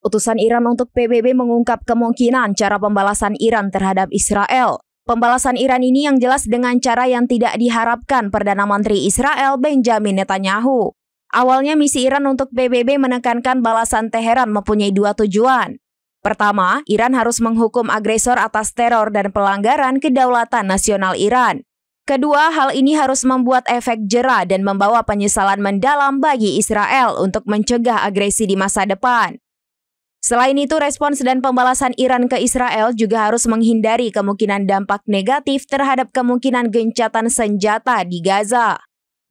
Utusan Iran untuk PBB mengungkap kemungkinan cara pembalasan Iran terhadap Israel. Pembalasan Iran ini yang jelas dengan cara yang tidak diharapkan Perdana Menteri Israel Benjamin Netanyahu. Awalnya misi Iran untuk PBB menekankan balasan Teheran mempunyai dua tujuan. Pertama, Iran harus menghukum agresor atas teror dan pelanggaran kedaulatan nasional Iran. Kedua, hal ini harus membuat efek jera dan membawa penyesalan mendalam bagi Israel untuk mencegah agresi di masa depan. Selain itu, respons dan pembalasan Iran ke Israel juga harus menghindari kemungkinan dampak negatif terhadap kemungkinan gencatan senjata di Gaza.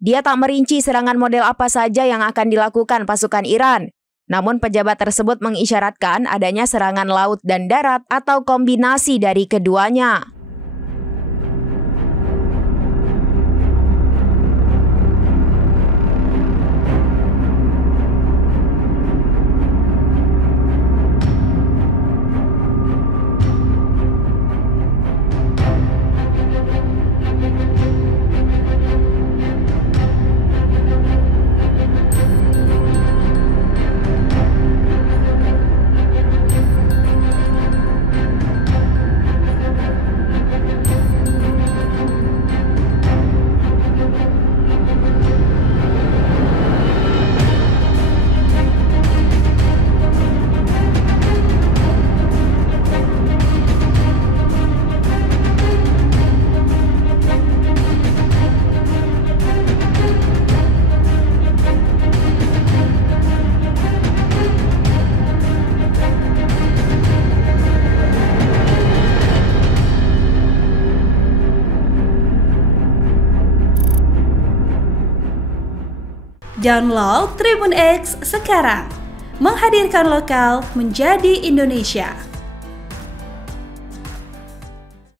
Dia tak merinci serangan model apa saja yang akan dilakukan pasukan Iran. Namun pejabat tersebut mengisyaratkan adanya serangan laut dan darat atau kombinasi dari keduanya. Download Tribun X sekarang, menghadirkan lokal menjadi Indonesia.